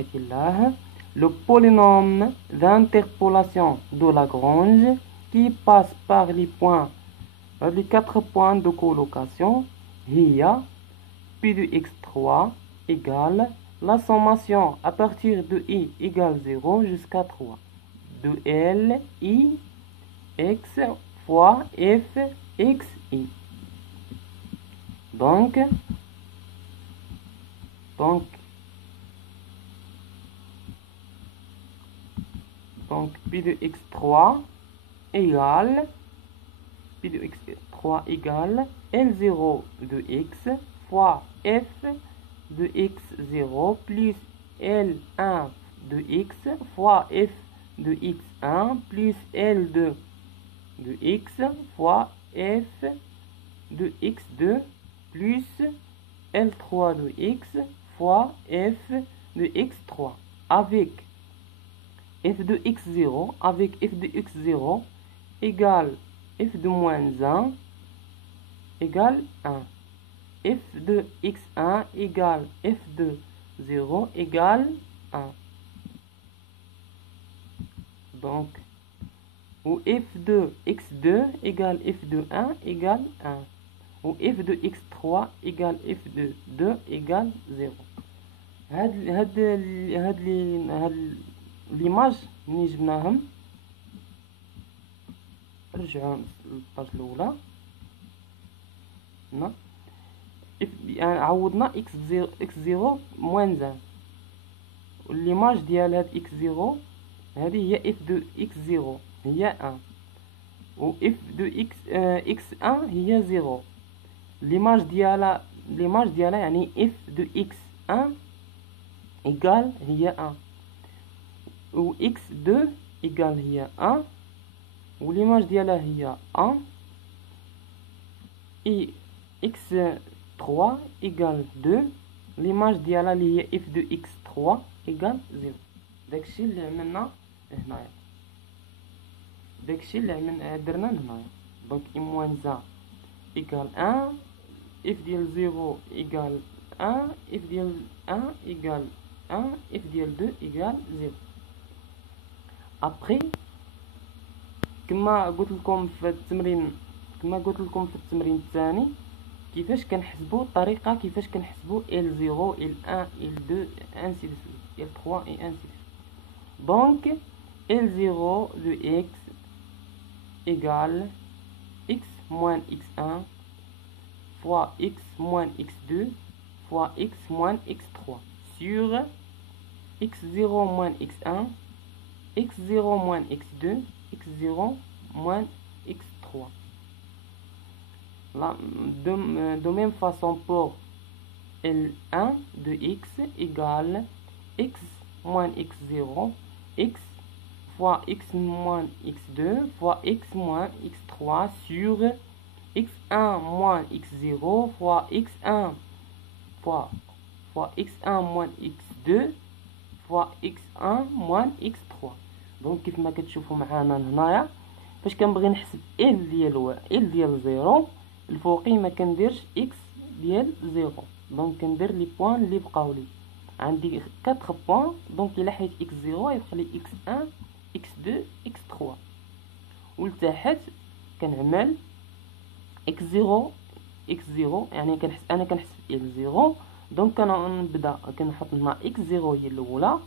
بركة الله. Le polynôme d'interpolation de Lagrange qui passe par les 4 points de colocation هي P de x3 égale la sommation à partir de i égale 0 jusqu'à 3 de L I x fois f x i. Donc P de x3 égale L0 de x fois f de x0 plus L1 de x fois f de x1 plus L2 de x fois f de x2 plus L3 de x fois f de x3 avec f de x0 avec f de x0 égale f de moins 1 égale 1. F de x1 égale f de 0 égale 1. Donc, ou f de x2 égale f de 1 égale 1. Ou f de x3 égale f de 2 égale 0. هاد l'image اللي جبناهم رجعوا للباج الاولى هنا يعني عوضنا x0 موان 1 والليماج ديال هاد x0 هذه هي f دو x0 هي 1 و f دو x1 هي 0. ليماج ديالها يعني f دو x1 إيكال هي 1 و x2 إيكال هي 1 و ليماج ديالها هي 1 et x3 égale 2. l'image ديالها اللي هي f de x3 égale 0. داكشي اللي عملنا هنايا درنا هنايا. دونك i moins 1 égale 1 f ديال 0 égale 1 f ديال 1 égale 1 f ديال 2 égale 0. après كما قلت لكم في التمرين الثاني كيفاش كنحسبوا الطريقه كيفاش كنحسبوا L0 L1 L2 ainsi de suite L3 et ainsi de suite. donc L0 de x égale x moins x1 fois x moins x2 fois x moins x3 sur x0 moins x1 x0 moins x2 x0 moins x3. De même façon pour L1 de x égale x moins x0 x fois x moins x2 fois x moins x3 sur x1 moins x0 fois x1 fois x1 moins x2 fois x1 moins x3. دونك كيف ما كتشوفوا معانا هنايا فاش كنبغي نحسب ال ديال 0 الفوقي ما كنديرش x ديال 0. دونك كندير لي بوين اللي بقاو لي عندي 4 بوين. دونك الا حيت x0 يبقى لي x1 x2 x3 ولتحت كنعمل x0 يعني انا كنحسب ال0. دونك كنبدا كنحط هنا x0 هي الاولى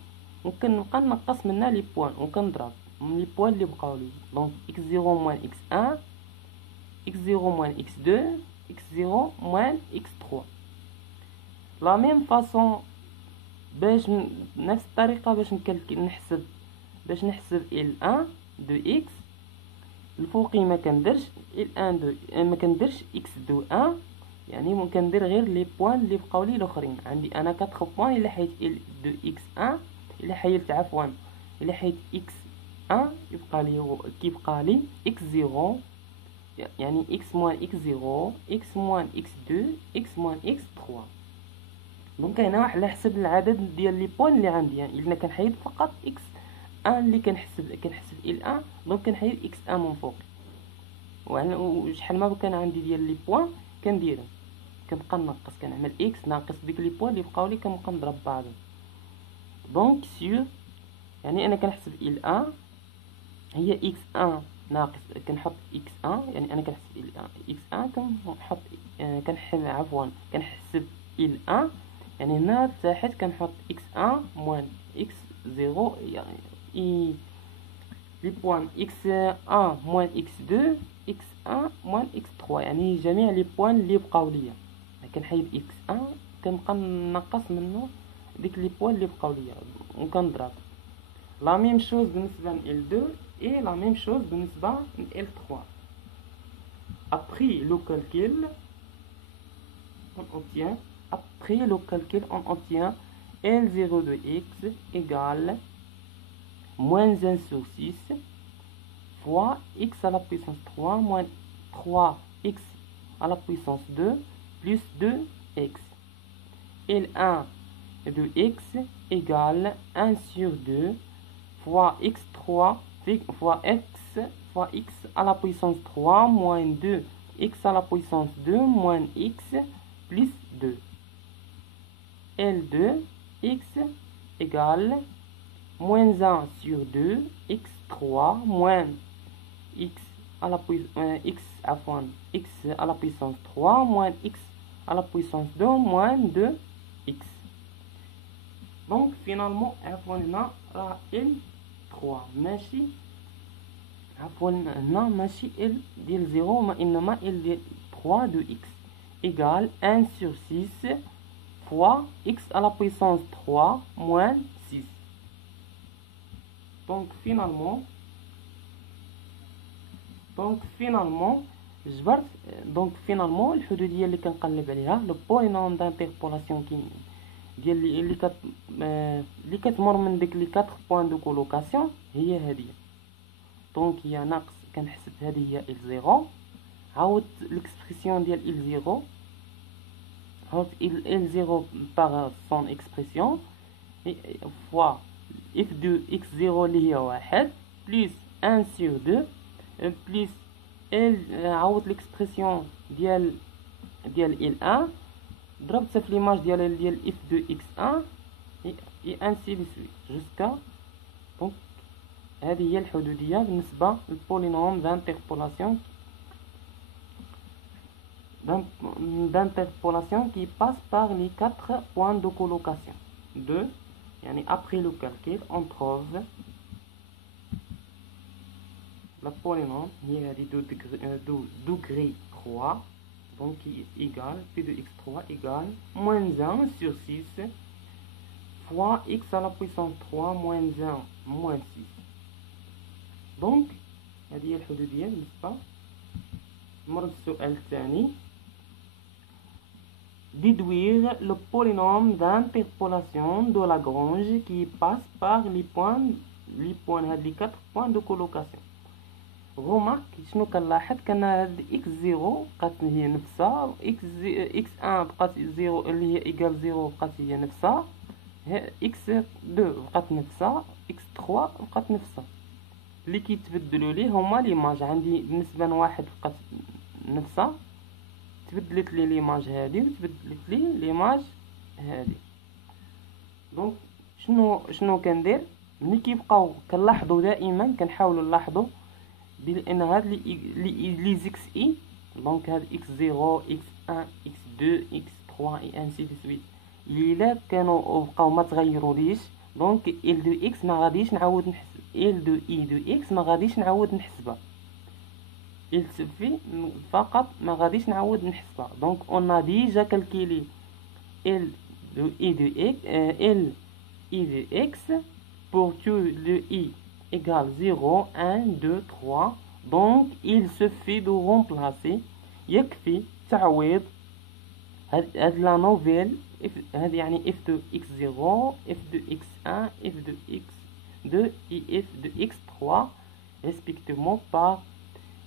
وكنبقى نقص منها لي بوين وكنضرب من لي بوين اللي بقاو لي. دونك x0 moins x1 x0 moins x2 x0 moins x3. لا ميم فاصون باش نفس الطريقه باش نحسب L1 دو x الفوقي ما كنديرش L1 دو ما كنديرش x دو 1 يعني ممكن ندير غير لي بوين اللي بقاو لي الاخرين. عندي انا 4 بوين الا حيت L دو x1 الا حيلت عفوا الا حيت x1 كيبقى لي x0 يعني x moins x0 x moins x2 x moins x3. دونك هنا واحد على حسب العدد ديال لي بوين اللي عندي. يعني الا كنحيد فقط x1 اللي كنحسب L1 دونك كنحيد x1 من فوق وشحال ما كان عندي ديال لي بوين كنبقى نقص كنعمل x ناقص ديك لي بوين اللي بقاو لي كنبقى نضرب بعضهم. دونك سور يعني انا كنحسب ال 1 هي اكس 1 ناقص كنحط اكس 1 يعني انا كنحسب ال 1 اكس 1 كنحط كنحل عفوا كنحسب ال 1 يعني هنا تحت كنحط اكس 1 موان اكس 0 يعني لي بوان اكس 1 موان اكس 2 اكس 1 موان اكس 3 يعني جميع لي بوان اللي بقاو ليا كنحيد اكس 1 كنبقى نقص منه ديك لي بوان اللي بقاو ليا وكنضرب لا ميم شوز بالنسبه ل L2 et la même chose بالنسبه ل L3. Après le calcul on obtient L0 de x égale moins 1 sur 6 fois x à la puissance 3 moins 3x à la puissance 2 plus 2x. L1 de x égale 1 sur 2 fois x3 fois x à la puissance 3 moins 2 x à la puissance 2 moins x plus 2. L2 x égale moins 1 sur 2 x3 moins x à la puissance 3 moins x à la puissance 2 moins 2x. Donc finalement on a L3 ماشي عفوا هنا ماشي L ديال 0 ما إنما L ديال 3 de x égale 1 sur 6 fois x à la puissance 3 moins 6. Donc finalement جبرت finalement الحدودية اللي كنقلب عليها لو بولينوم d'interpolation ديال اللي كتمر من ديك لي 4 بوين دو كولوكاسيون هي هذه. دونك هي ناقص كنحسب هذه هي L0 عاود ليكسبرسيون ديال L0 عاود L0 باغ سون اكسبرسيون فوا f de x0 اللي هي 1 بلس 1 sur 2 بلس عاود ليكسبرسيون ديال L1 ضربتها في ليماج ديال f de x1 et ainsi de suite jusqu'à donc هذه هي الحدودية بالنسبة للبولينوم d'interpolation qui passe par les 4 points de colocation. 2 يعني après le calcul on trouve la polynôme هي هذه دو degré 3 donc qui est égal p de x3 égale moins 1 sur 6 fois x à la puissance 3 moins 1 moins 6. donc هذه هي الحدودية بالنسبة نمر للسؤال الثاني. déduire le polynôme d'interpolation de Lagrange qui passe par les points هاد les 4 points de colocation. غومارك شنو كنلاحظ كان هاد x0 بقات هي نفسها x1 بقات 0 اللي هي ايكال 0 بقات هي نفسها x2 بقات نفسها x3 بقات نفسها اللي كيتبدلوا ليه هما ليماج. عندي بالنسبه لواحد بقات نفسها تبدلت لي ليماج هذه وتبدلت لي ليماج هذه. دونك شنو كندير ملي كيبقاو كنلاحظوا دائما كنحاولوا نلاحظوا بان هاد لي زيكس اي دونك هاد x0 x1 x2 x3 et ainsi de suite الا كانوا بقاو ما تغيروليش دونك ال دو اكس ما غاديش نعاود نحسب ال دو اي دو اكس ما غاديش نعاود نحسبها il suffit فقط ما غاديش نعاود نحسبها. دونك on a déjà calculé L de I de x L I de x pour que le I égale 0 1 2 3 donc il suffit de remplacer يكفي تعويض هاد لا نوفيل هاد يعني f de x0 f de x1 f de x2 et f de x3 respectivement par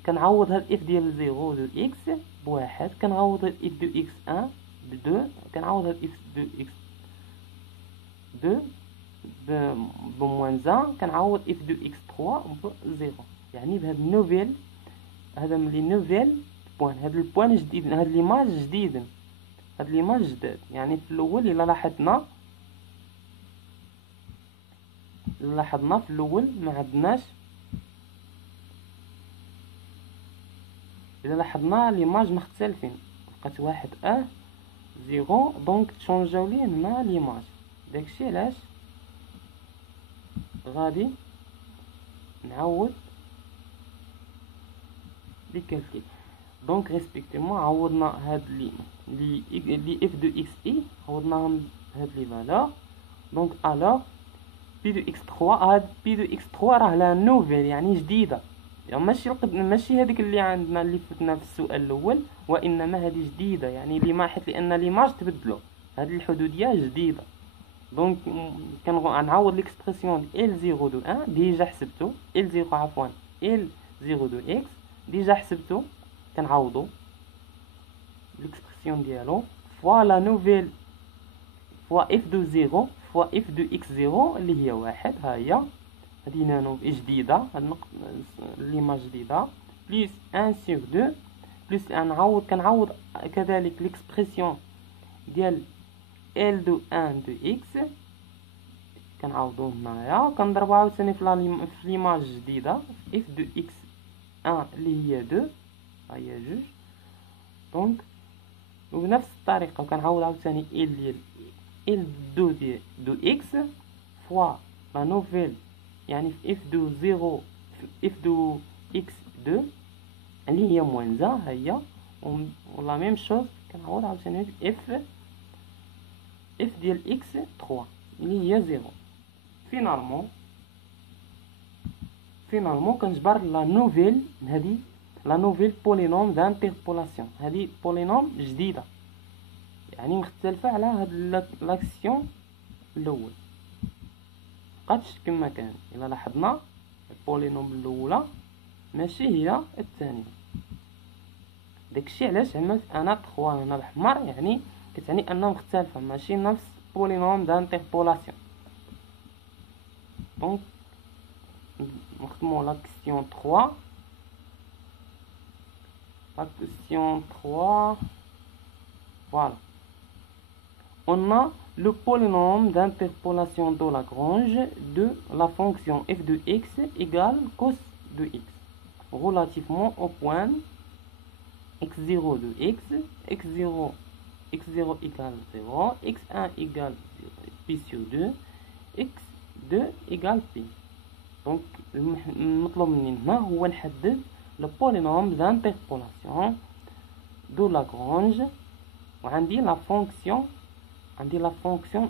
كنعوض هاد اف ديال 0 دو اكس بواحد كنعوض هاد اف دو اكس 1 بدو كنعوض هاد اف دو اكس 2 بموان 1 كنعوض اف دو اكس 3 ب 0 يعني بهاد النوفيل هذا من لي نوفيل بوين هاد البوين جديد هاد ليماج جديد هاد ليماج جداد. يعني في الاول الا لاحظنا لاحظنا في الاول ما عندناش، اذا لاحظنا ليماج مختلفين، بقات واحد زيرو، دونك تشونجاو لي هنا ليماج. داكشي علاش غادي نعاود لي كالكي. دونك ريسبكتيفمون عوضنا هاد لي اف دو اكس اي، عوضناهم هاد لي فالور. دونك الوغ بي دو اكس 3، هاد بي دو اكس 3 راه لا نوفيل يعني جديده، يعني ماشي هذيك اللي عندنا اللي فتنا في السؤال الاول، وانما هذه جديده يعني حيت لان ليماج تبدلوا، هذه الحدوديه جديده. دونك كنعوض ليكسبرسيون ال 0 دو 1 ديجا حسبتو، ال 0 عفوا ال 0 دو اكس ديجا حسبتو، كنعوضو ليكسبرسيون ديالو فوا لا نوفيل فوا اف دو 0 فوا اف دو اكس 0 اللي هي واحد. ها هي هادي نانو جديده، هاد ليماج جديده، بليس 1 سور 2 بليس كنعوض كذلك ليكسبرسيون ديال ال دو 1 دو اكس، كنعوضو هنايا كنضربو عاوتاني في ليماج جديده اف دو اكس 1 اللي هي 2، ها هي جوج. دونك وبنفس الطريقه كنعوض عاوتاني ال ديال ال دو اكس فوا لا نوفيل يعني في اف دو 0 في اف دو اكس 2 اللي هي موان زا، ها هي ولا ميم شوز كنعوض عاوتاني في اف ديال اكس 3 اللي هي 0. فينالمون كنجبر لا نوفيل، هذه لا نوفيل بولينوم دانتربولاسيون، هذه بولينوم جديده يعني مختلفه على هاد لاكسيون الاول، مبقاتش كما كان. الا لاحظنا البولينوم الاولى ماشي هي الثانيه، داكشي علاش عملت انا 3 هنا بالاحمر، يعني كتعني انها مختلفه ماشي نفس بولينوم دانتربولاسيون. دونك نخدمو لا كيسيون 3. La question 3, voilà. On a le polynôme d'interpolation de Lagrange de la fonction f de x égale cos de x relativement au point x0 de x, x0 égale 0, x1 égale pi sur 2, x2 égale pi. Donc المطلوب مننا هو نحدد le polynôme d'interpolation de Lagrange وعندي la fonction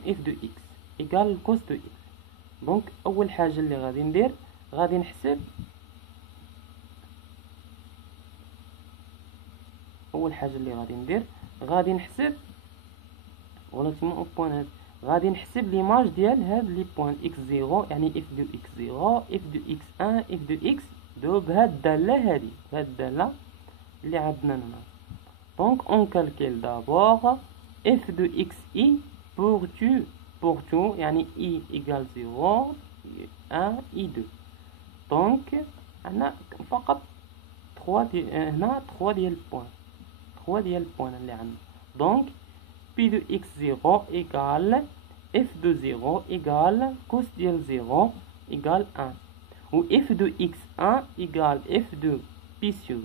f de x égale cos de x. donc اول حاجه اللي غادي ندير غادي نحسب relativement au point غادي نحسب ليماج ديال هاد لي بوين x0 يعني f de x0 f de x1 f de x2 بهاد الداله هادي، بهاد الداله اللي عندنا هنا. donc on calcule d'abord f de xi pour tout يعني i égale 0 1 i2. donc هنا فقط 3 هنا 3 ديال البوين اللي عندنا. donc pi de x0 égale f de 0 égale cos ديال 0 égale 1 ou f de x1 égale f de pi sur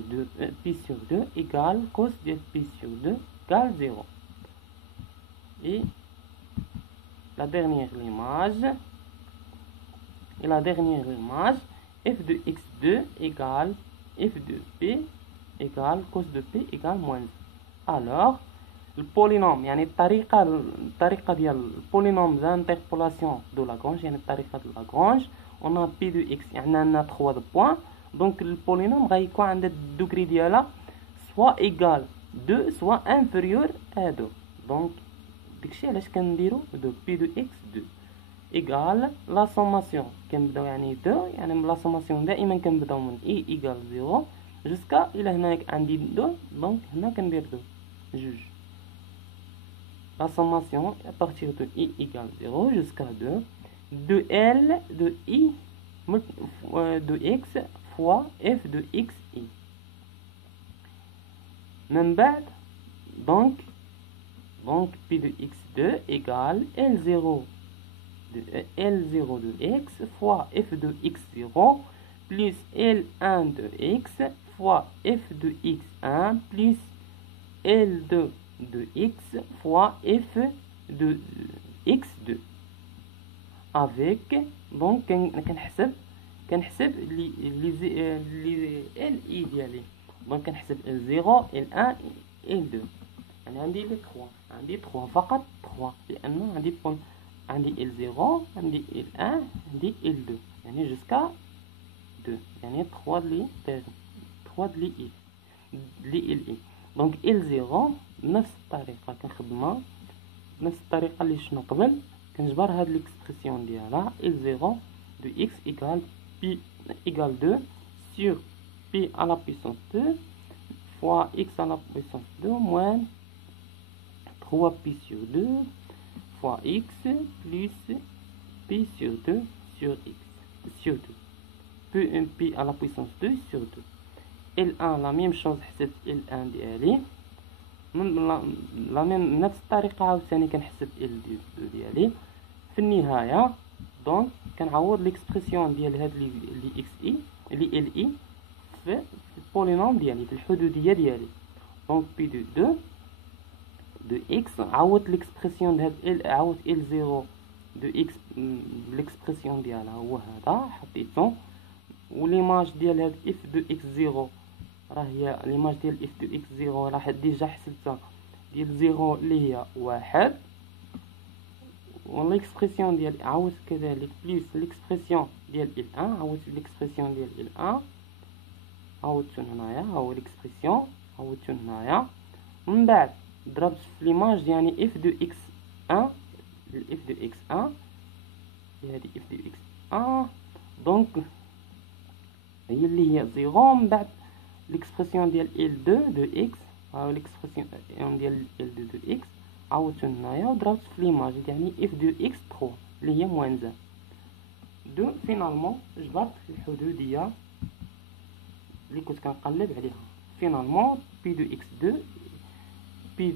2 égale cos de pi sur 2 égale 0. et la dernière image f de x2 égale f de p égale cos de p égale moins 1. alors البولينوم يعني الطريقه ديال البولينوم دانتربولاسيون دو لاغرانج يعني الطريقه ديال لاغرانج on a p de x يعني عندنا 3 دو بوين. دونك البولينوم غيكون عندها الدوغري ديالها سوا ايغال 2 سوا انفيريور ا 2. دونك داكشي علاش كنديرو دو p de x 2 ايغال لا سوماسيون كنبداو يعني 2 يعني لا سوماسيون دائما كنبداو من i ايغال 0 جوسكا الى هنا عندي 2 دونك هنا كندير 2 جوج. La sommation à partir de i égale 0 jusqu'à 2 de L de i de x fois f de xi. من بعد donc pi de x2 égale L0 de L0 de x fois f de x0 plus L1 de x fois f de x1 plus L2 de x fois f de x2 avec donc كنحسب لي ال اي ديالي دونك كنحسب ال0 ال1 ال2 يعني عندي لي 3 عندي 3 فقط 3 لانه عندي ال0 عندي ال1 عندي ال2 يعني جوسكا 2 يعني 3 لي اي ال اي دونك ال0 بنفس الطريقه كنخدمها بنفس الطريقه اللي شنو قبل كنجبر هاد ليكسبرسيون ديالها ال0 de x égale 2 sur pi à la puissance 2 fois x à la puissance 2 moins 3 pi sur 2 fois x plus pi sur 2 sur x sur 2 plus 1 pi à la puissance 2 sur 2 L1 la même chose حسبت L1 ديالي لا ميم نفس الطريقه عاوتاني كنحسب L2 ديالي في النهايه دونك كنعوض ليكسبرسيون ديال هاد لي اكس اي لي ال اي في البولينوم ديالي في الحدوديه ديالي دونك بي دو اكس عوض ليكسبرسيون ديال ال عوض ال 0 دو اكس ليكسبرسيون ديالها هو هذا حطيتو وليماج ديال هاد اف دو اكس 0 راه هي ليماج ديال اف دو اكس 0 راه ديجا حسبتها ديال 0 اللي هي 1 والاكسبرسيون ديال عاود كذلك بليس الاكسبرسيون ديال ال1 عاود الاكسبرسيون ديال ال1 عاودتو هنايا ها هو الاكسبرسيون عاودتو هنايا من بعد ضربت في ليماج يعني اف دو اكس 1 اف دو اكس 1 هذه اف دو اكس 1 دونك هي اللي هي 0 من بعد الاكسبرسيون ديال ال2 دو اكس ها هو الاكسبرسيون ديال ال2 دو اكس عاودتو هنايا وضربت في ليماج يعني اف دو اكس 3 اللي هي موان 1 دو فينالمون جبرت الحدوديه اللي كنت كنقلب عليها فينالمون بي دو اكس 2 بي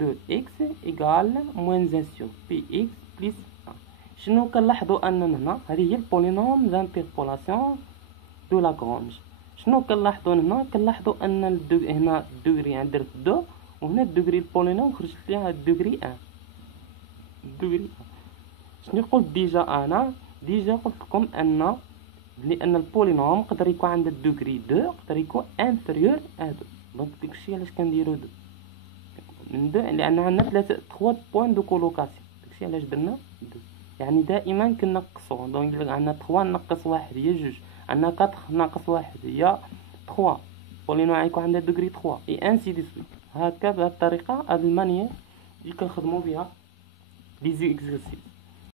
دو اكس ايكال موان 1 سور بي اكس بلس 1 شنو كنلاحظوا اننا هنا هذه هي البولينوم دانتربولاسيون دو لاغرانج شنو كنلاحظوا هنا كنلاحظوا ان هنا الدوغري درت 2 وهنا الدوغري البولينوم خرجت ليها الدوغري 1 الدوغري شنو قلت ديجا انا ديجا قلت لكم ان لان البولينوم يقدر يكون عند الدوغري 2 يقدر يكون انفيريور ا 2 دونك داكشي علاش كنديرو 2 من 2 لان عندنا 3 بوين دو كولوكاسيون داكشي علاش درنا 2 يعني دائما كنقصوا دونك عندنا 3 نقص 1 هي 2 عندنا 4 ناقص 1 هي 3 بولينوم يكون عندها دوغري 3 اي انسي دي سويت هكا بهذه الطريقه هذه المانيير اللي كنخدموا بها لي زيكزرسيس